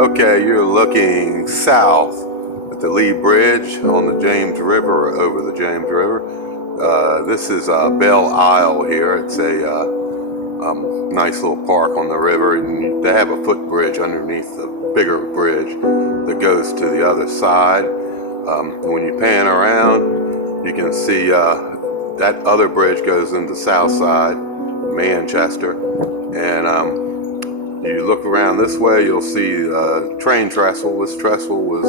Okay, you're looking south at the Lee Bridge on the James River, or over the James River. This is Belle Isle here. It's a nice little park on the river, and they have a footbridge underneath the bigger bridge that goes to the other side. When you pan around, you can see that other bridge goes into south side, Manchester, and you look around this way, you'll see train trestle. This trestle was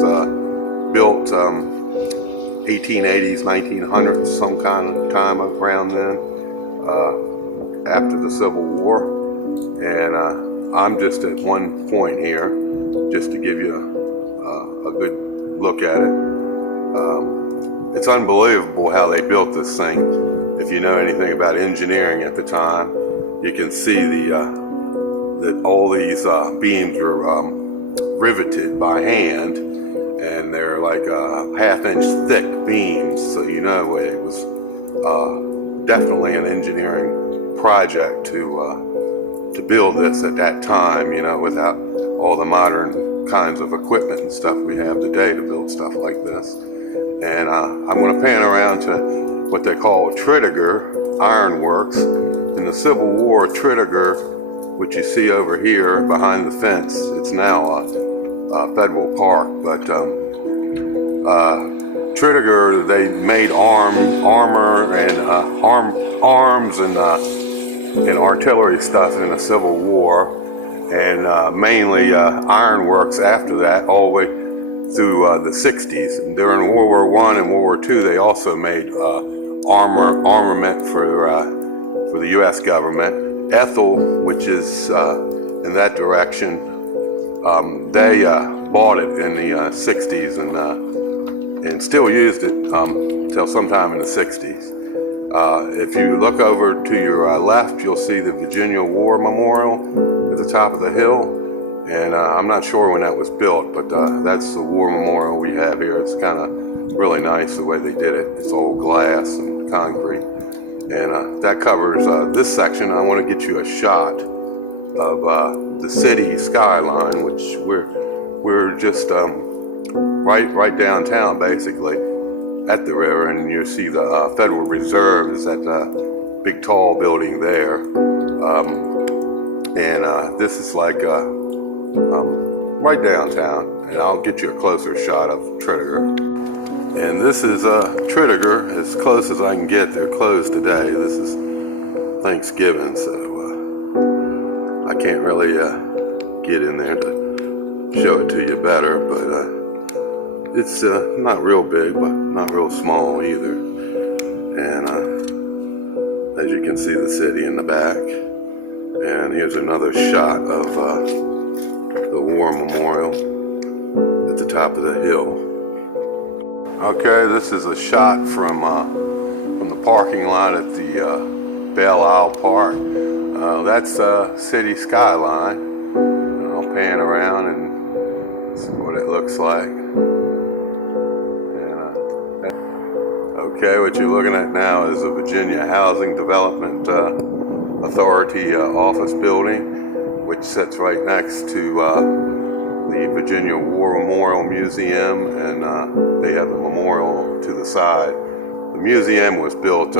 built 1880s, 1900s, some kind of time around then, after the Civil War. And I'm just at one point here, just to give you a good look at it. It's unbelievable how they built this thing. If you know anything about engineering at the time, you can see that all these beams are riveted by hand, and they're like half-inch thick beams, so you know it was definitely an engineering project to build this at that time, you know, without all the modern kinds of equipment and stuff we have today to build stuff like this. And I'm going to pan around to what they call Tredegar Ironworks. In the Civil War, Tredegar, which you see over here behind the fence, it's now a federal park, but Tredegar, they made armor and arms and artillery stuff in the Civil War, and mainly ironworks after that, all the way through the 60s. And during World War I and World War II, they also made armament for the U.S. government. Ethel, which is in that direction, they bought it in the 60s and still used it till sometime in the 60s. If you look over to your left, you'll see the Virginia War Memorial at the top of the hill. And I'm not sure when that was built, but that's the war memorial we have here. It's kind of really nice the way they did it. It's all glass and concrete. And that covers this section. I want to get you a shot of the city skyline, which we're just right downtown, basically, at the river. And you see the Federal Reserve is that big tall building there. And this is like right downtown, and I'll get you a closer shot of Tredegar. And this is Tredegar, as close as I can get. They're closed today. This is Thanksgiving, so I can't really get in there to show it to you better, but it's not real big, but not real small either. And as you can see, the city in the back. And here's another shot of the War Memorial at the top of the hill. Okay, this is a shot from the parking lot at the Belle Isle Park. That's city skyline. And I'll pan around and see what it looks like. And, okay, what you're looking at now is the Virginia Housing Development Authority office building, which sits right next to the Virginia War Memorial Museum, and they have the memorial to the side. The museum was built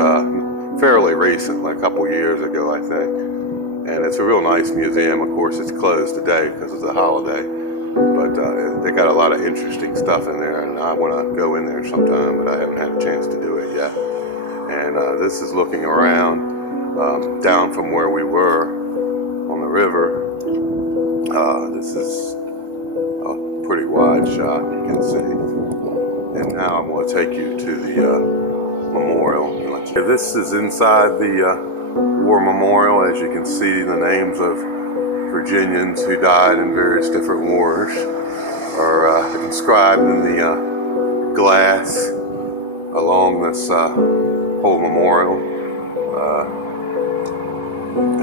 fairly recently, a couple years ago, I think, and it's a real nice museum. Of course, it's closed today because it's a holiday, but they got a lot of interesting stuff in there, and I want to go in there sometime, but I haven't had a chance to do it yet. And this is looking around down from where we were on the river. This is a pretty wide shot, you can see. And now I'm going to take you to the memorial. This is inside the War Memorial. As you can see, the names of Virginians who died in various different wars are inscribed in the glass along this whole memorial.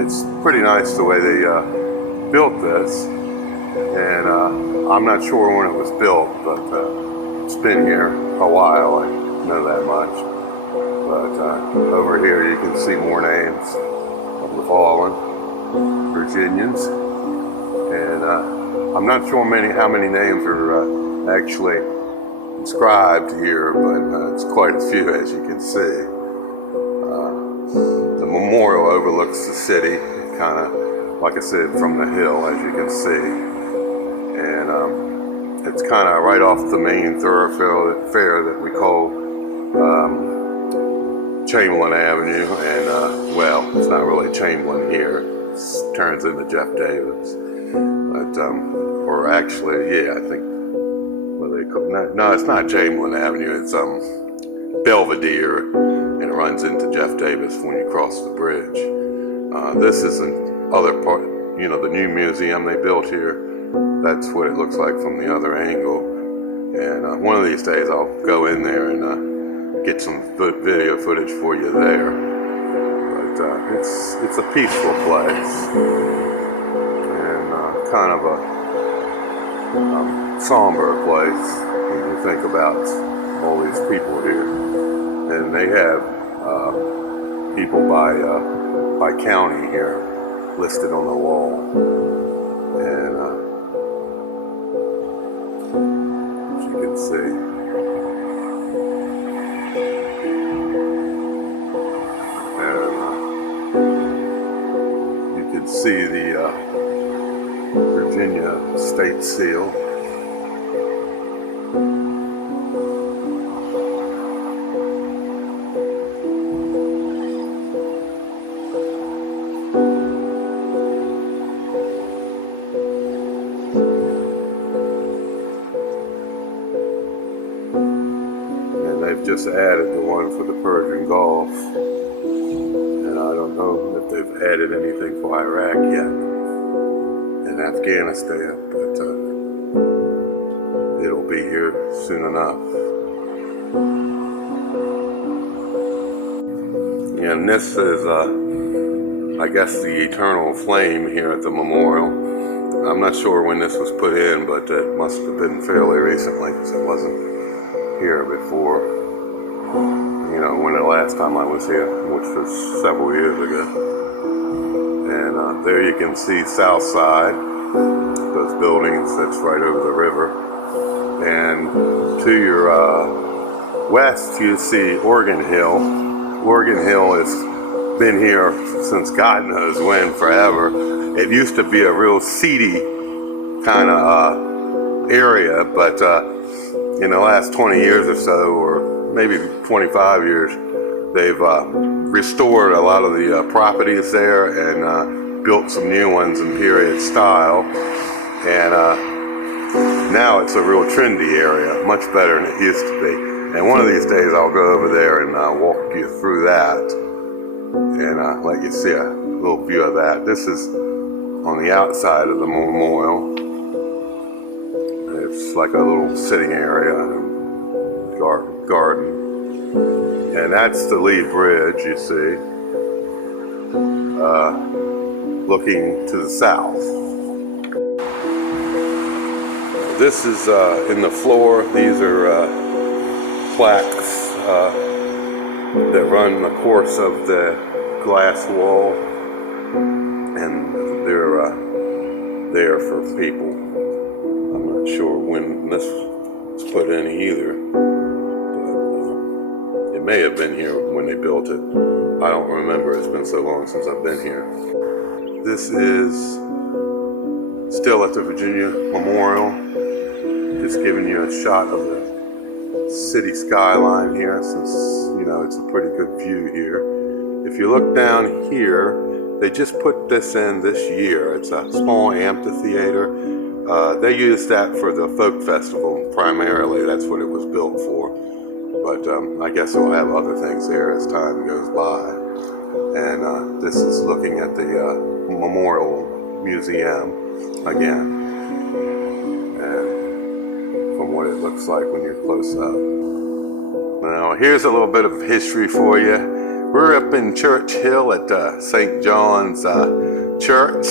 It's pretty nice the way they built this, and I'm not sure when it was built, but it's been here a while, I know that much. But over here you can see more names of the fallen Virginians, and I'm not sure how many names are actually inscribed here, but it's quite a few, as you can see. The memorial overlooks the city, kind of, like I said, from the hill, as you can see. And it's kind of right off the main thoroughfare that we call Chamberlain Avenue. And, well, it's not really Chamberlain here. It turns into Jeff Davis. But, or actually, yeah, I think, what do they call it? No, it's not Chamberlain Avenue. It's Belvedere. And it runs into Jeff Davis when you cross the bridge. This is another part, you know, the new museum they built here. That's what it looks like from the other angle. And one of these days I'll go in there and get some video footage for you there. But it's a peaceful place. And kind of a somber place when you think about all these people here. And they have people by county here listed on the wall. And as you can see, and you can see the Virginia state seal. They've just added the one for the Persian Gulf, and I don't know if they've added anything for Iraq yet and Afghanistan, but it'll be here soon enough. And this is, I guess, the eternal flame here at the memorial. I'm not sure when this was put in, but it must have been fairly recently because it wasn't here before, you know, when the last time I was here, which was several years ago. And there you can see South Side, those buildings, that's right over the river. And to your west, you see Oregon Hill. Oregon Hill has been here since God knows when, forever. It used to be a real seedy kind of area, but in the last 20 years or so, or maybe 25 years, they've restored a lot of the properties there and built some new ones in period style. And now it's a real trendy area, much better than it used to be. And one of these days I'll go over there and walk you through that and let you see a little view of that. This is on the outside of the memorial. It's like a little sitting area, garden. And that's the Lee Bridge, you see, looking to the south. This is in the floor. These are plaques that run the course of the glass wall, and they're there for people. I'm not sure when this was put in either, but it may have been here when they built it. I don't remember. It's been so long since I've been here. This is still at the Virginia Memorial. Just giving you a shot of the city skyline here, since, you know, it's a pretty good view here. If you look down here, they just put this in this year. It's a small amphitheater. They used that for the folk festival primarily. That's what it was built for. But I guess it'll have other things there as time goes by. And this is looking at the Memorial Museum again. And from what it looks like when you're close up. Now here's a little bit of history for you. We're up in Church Hill at St. John's Church.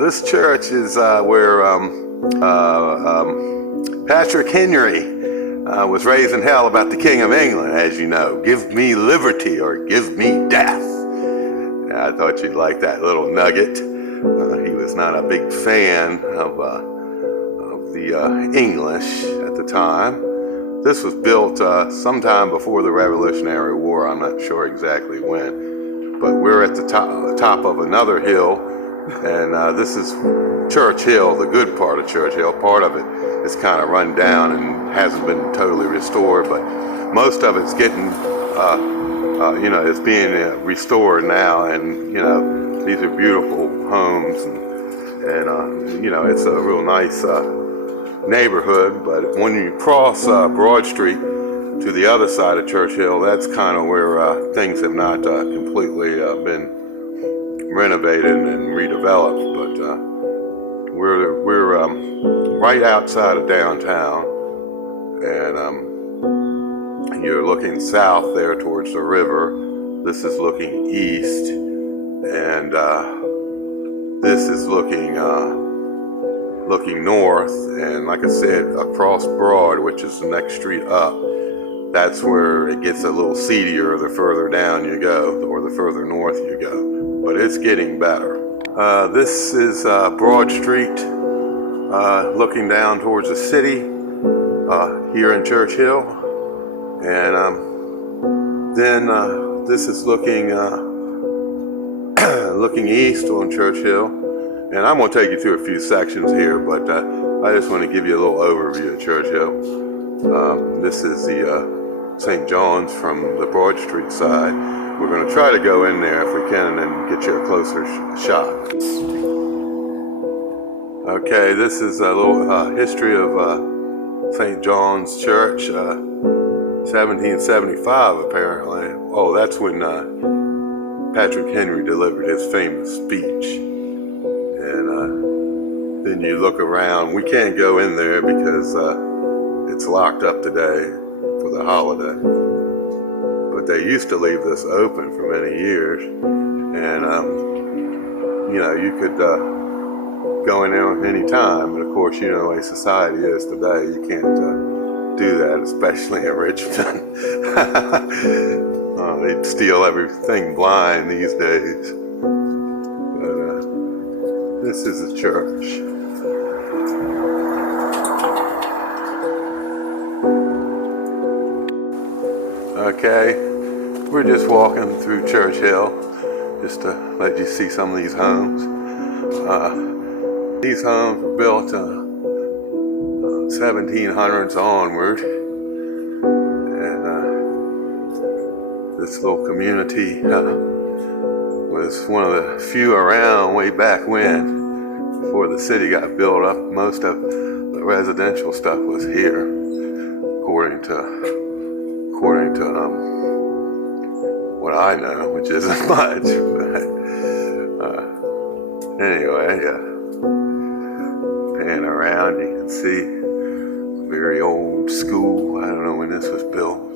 This church is where Patrick Henry was raised in hell about the King of England, as you know. Give me liberty or give me death. I thought you'd like that little nugget. He was not a big fan of the English at the time. This was built sometime before the Revolutionary War. I'm not sure exactly when, but we're at the top of another hill, and this is Church Hill, the good part of Church Hill. Part of it is kind of run down and hasn't been totally restored, but most of it's getting, it's being restored now, and these are beautiful homes, and it's a real nice neighborhood. But when you cross Broad Street to the other side of Church Hill, that's kind of where things have not completely been renovated and redeveloped. But we're right outside of downtown, and you're looking south there towards the river. This is looking east, and this is looking north, and like I said, across Broad, which is the next street up, that's where it gets a little seedier the further down you go, or the further north you go. But it's getting better. This is Broad Street, looking down towards the city here in Church Hill, and then this is looking looking east on Church Hill. And I'm going to take you through a few sections here, but I just want to give you a little overview of Church Hill. This is the St. John's from the Broad Street side. We're going to try to go in there if we can and get you a closer shot. Okay, this is a little history of St. John's Church, 1775 apparently. Oh, that's when Patrick Henry delivered his famous speech. And then you look around. We can't go in there because it's locked up today for the holiday. But they used to leave this open for many years, and you could go in there any time. But of course, the way society is today, you can't do that, especially in Richmond. They'd steal everything blind these days. This is a church. Okay, we're just walking through Church Hill just to let you see some of these homes. These homes were built 1700s onward, and this little community was one of the few around way back when, before the city got built up. Most of the residential stuff was here, according to what I know, which isn't much. But anyway, pan around, you can see a very old school. I don't know when this was built.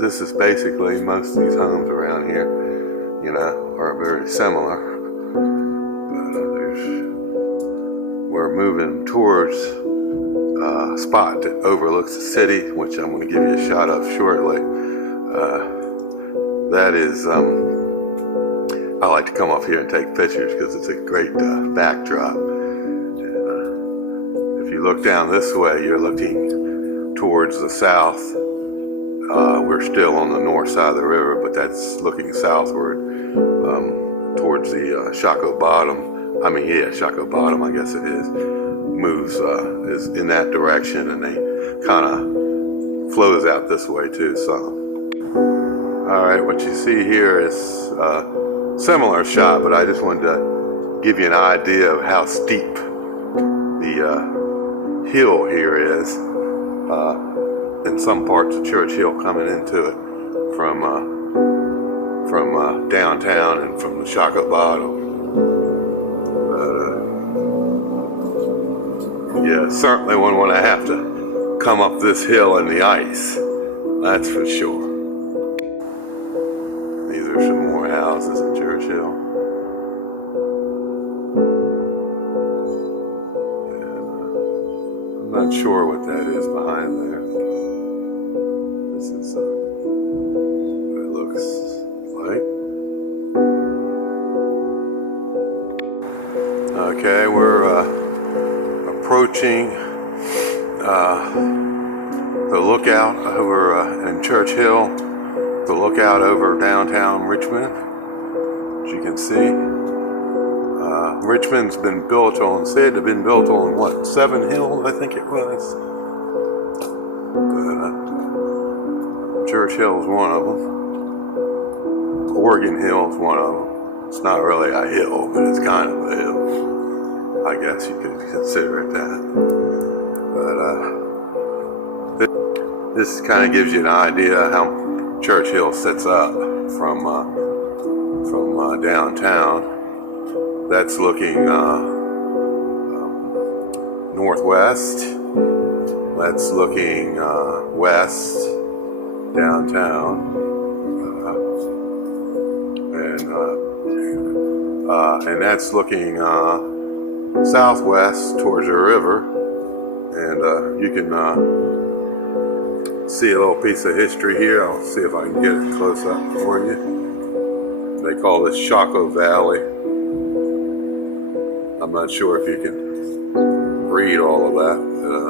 This is basically, most of these homes around here, are very similar. But we're moving towards a spot that overlooks the city, which I'm going to give you a shot of shortly. That is, I like to come up here and take pictures because it's a great backdrop. If you look down this way, you're looking towards the south. We're still on the north side of the river, but that's looking southward towards the Shockoe Bottom. Shockoe Bottom, I guess it is, moves is in that direction, and they kind of flows out this way too. So, all right, what you see here is a similar shot, but I just wanted to give you an idea of how steep the hill here is. In some parts of Church Hill coming into it from downtown and from the Shockoe Bottom. But certainly wouldn't want to have to come up this hill in the ice, that's for sure. These are some more houses in Church Hill. And, I'm not sure what that is behind there. This is what it looks like. Okay, we're approaching the lookout over in Church Hill, the lookout over downtown Richmond. As you can see, Richmond's been built on, said to have been built on what, 7 hills, I think it was. But Church Hill's one of them. Oregon Hill's one of them. It's not really a hill, but it's kind of a hill. I guess you could consider it that. But this kind of gives you an idea how Church Hill sits up from downtown. That's looking northwest. That's looking west downtown, and that's looking southwest towards the river. And you can see a little piece of history here. I'll see if I can get it close up for you. They call this Chaco Valley. I'm not sure if you can read all of that.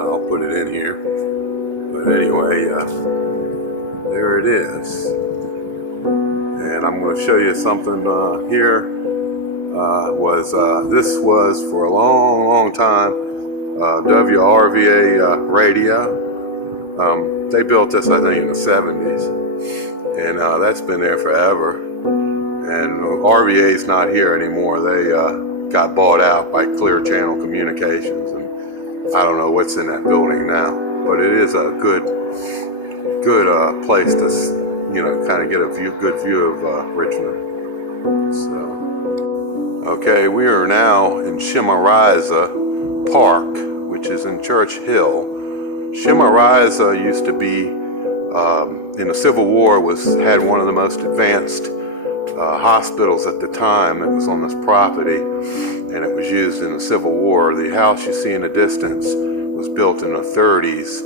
I'll put it in here. But anyway, there it is. And I'm going to show you something here. This was for a long time WRVA radio. They built this, I think, in the 70s, and that's been there forever. And RVA's not here anymore. They got bought out by Clear Channel Communications, and I don't know what's in that building now. But it is a good place to, kind of get a good view of Richmond. So, okay, we are now in Chimariza Park, which is in Church Hill. Chimariza used to be, in the Civil War, had one of the most advanced hospitals at the time. It was on this property, and it was used in the Civil War. The house you see in the distance was built in the 30s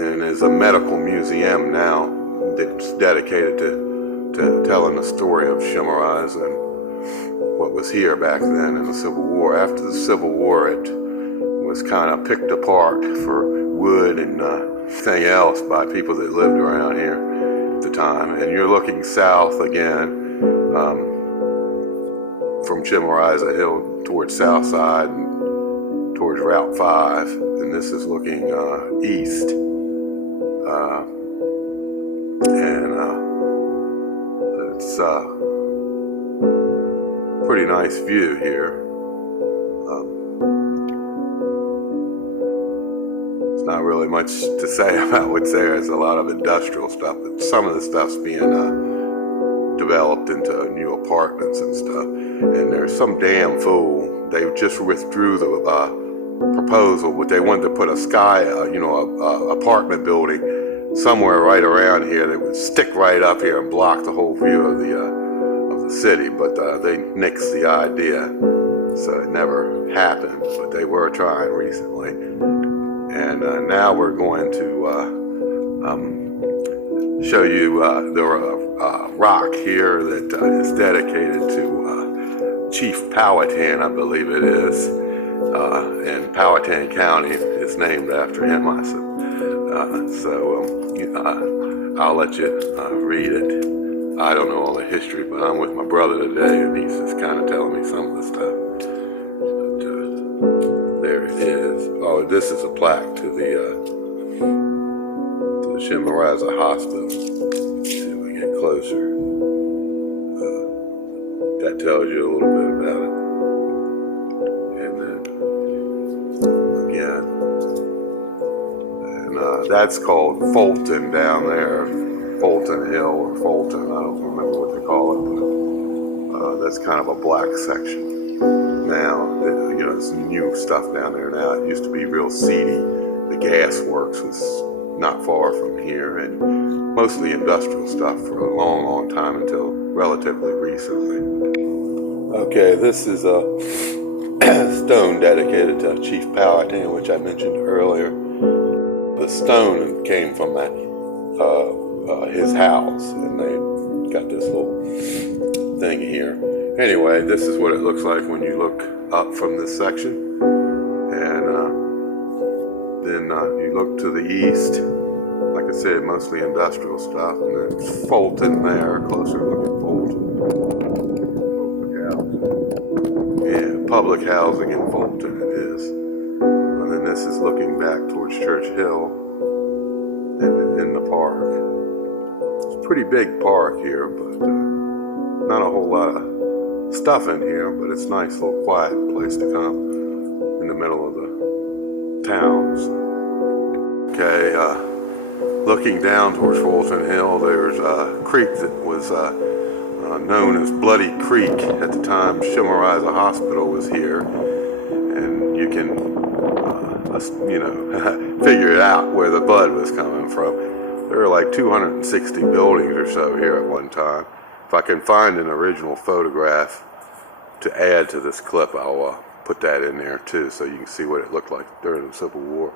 and is a medical museum now. It's dedicated to telling the story of Chimariza and what was here back then in the Civil War. After the Civil War, it was kind of picked apart for wood and everything else by people that lived around here at the time. And you're looking south again from Chimariza Hill towards Southside and towards Route 5, and this is looking east. It's a pretty nice view here. There's not really much to say about what's there. It's a lot of industrial stuff, but some of the stuff's being developed into new apartments and stuff. And there's some damn fool. They just withdrew the proposal, but they wanted to put a apartment building somewhere right around here that would stick right up here and block the whole view of the city. But they nixed the idea, so it never happened. But they were trying recently, and now we're going to show you the rock here that is dedicated to Chief Powhatan, I believe it is, and Powhatan County is named after him. I'll let you read it. I don't know all the history, but I'm with my brother today, and he's just kind of telling me some of the stuff. But, there it is. Oh, this is a plaque to the Chimariza Hospital. See if we get closer. That tells you a little bit about it. And then again, and that's called Fulton down there, Fulton Hill or Fulton. I don't remember what they call it, but that's kind of a black section now. It's new stuff down there now. It used to be real seedy. The gas works was not far from here, and mostly industrial stuff for a long time until relatively recently. Okay, this is a stone dedicated to Chief Powhatan, which I mentioned earlier. The stone came from his house, and they got this little thing here. Anyway, this is what it looks like when you look up from this section. And then you look to the east, like I said, mostly industrial stuff, and there's Fulton there, closer look at Fulton. Yeah, public housing in Fulton it is. And then this is looking back towards Church Hill in the park. It's a pretty big park here, but not a whole lot of stuff in here, but it's a nice little quiet place to come in the middle of the towns. Okay, looking down towards Fulton Hill, there's a creek that was known as Bloody Creek at the time Chimeriza Hospital was here, and you can figure it out where the blood was coming from. There were like 260 buildings or so here at one time. If I can find an original photograph to add to this clip, I'll put that in there too, so you can see what it looked like during the Civil War.